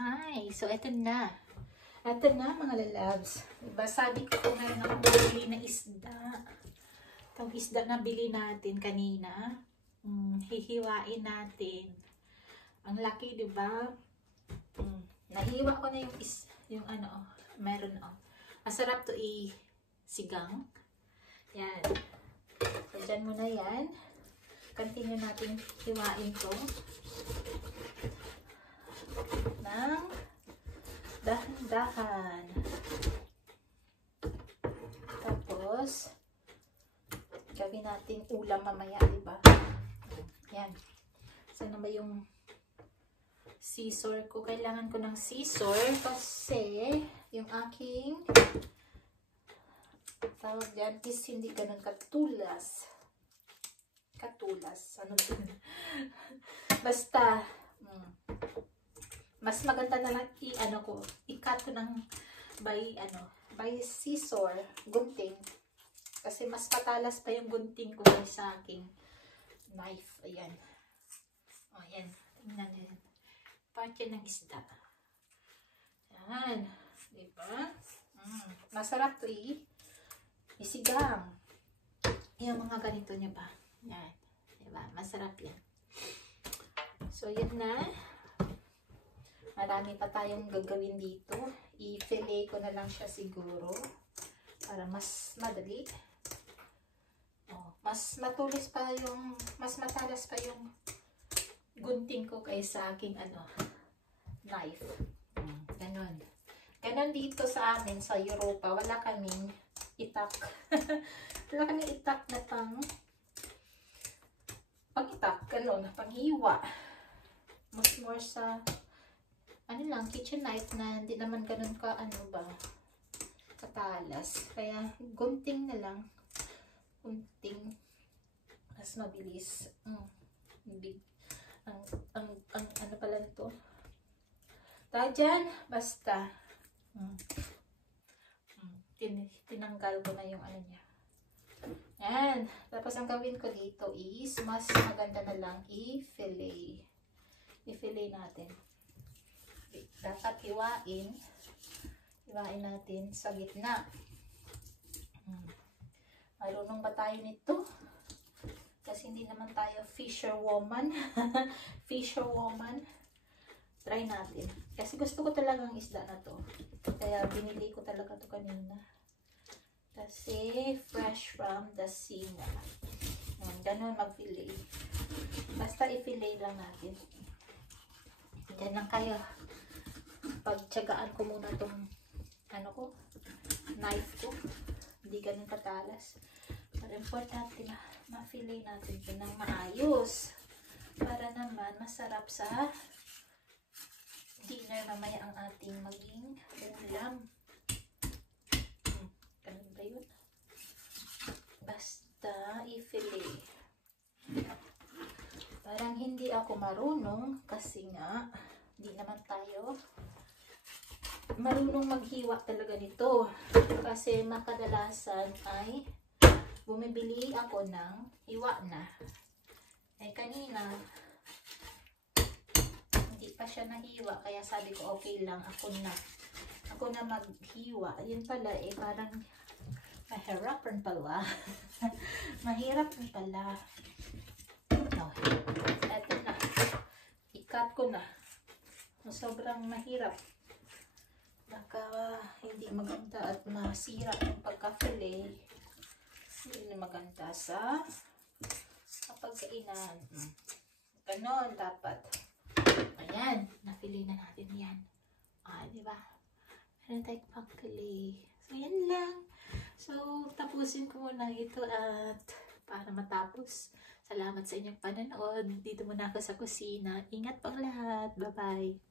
Hi! So, eto na. Eto na, mga lalabs. Diba, sabi ko kung meron akong bili na isda. Itong isda na bili natin kanina. Hihiwain natin. Ang laki, diba? Nahiwa ko na yung ano, meron Masarap to sigang. Yan. So, dyan muna yan. Continue natin hiwain to. Ng dahan-dahan. Tapos, gawin natin ulam mamaya, diba? Yan. Saan na ba yung scissor ko? Kailangan ko ng scissor kasi yung aking tawag dyan is hindi ganun katulas. Ano basta, mas maganda na lang i-cut ko ng by scissor, gunting. Kasi mas patalas pa yung gunting ko sa aking knife. Ayan. O, ayan. Tingnan nyo. Part yan ng isda. Ayan. Diba? Masarap to isigang. Yung mga ganito nyo ba? Yan. Diba? Masarap yan. So, yun na. Marami pa tayong gagawin dito. I-fillet ko na lang siya siguro. Para mas madali. Mas matulis pa yung, mas matalas pa yung gunting ko kaysa aking knife. Ganon. Ganon dito sa amin, sa Europa. Wala kaming itak. Wala kaming itak na pang-itak. Ganon, panghiwa. Mas more sa kitchen knife na hindi naman ganun katalas. Kaya gunting na lang. Gunting. Mas mabilis. Ano pala ito? Dyan, basta. Tinanggal ko na yung niya. Yan. Tapos ang gawin ko dito is mas maganda na lang i-fillet. I-fillet natin. Dapat hiwain natin sa gitna. Marunong ba tayo nito? Kasi hindi naman tayo fisherwoman. Fisherwoman. Try natin. Kasi gusto ko talagang isda na to. Kaya binili ko talaga to kanina. Kasi fresh from the sea na. Ganun mag-fillet. Basta i-fillet lang natin. Diyan lang kayo. Pagtsagaan ko muna tong knife ko. Hindi ganun katalas. Pero importante na ma-fillet natin ito ng maayos. Para naman masarap sa dinner mamaya ang ating maging ulam. Ganun ba yun? Basta i-fillet. Parang hindi ako marunong kasi nga hindi naman tayo marunong maghiwa talaga nito. Kasi makadalasan ay bumibili ako ng hiwa na. Kanina hindi pa siya nahiwa. Kaya sabi ko okay lang. Ako na maghiwa. Yun pala parang mahirap rin pala. Mahirap rin pala. Eto na. I-cut ko na. Sobrang mahirap. Baka hindi maganda at masira yung pagka-fillet. Hindi maganda sa pagkainan. Ganon dapat. Ayan. Na-fillet na natin yan. Diba? Meron tayong pag-fillet. So, yan lang. So, tapusin ko muna ito at para matapos. Salamat sa inyong panonood. Dito muna ako sa kusina. Ingat pang lahat. Bye-bye.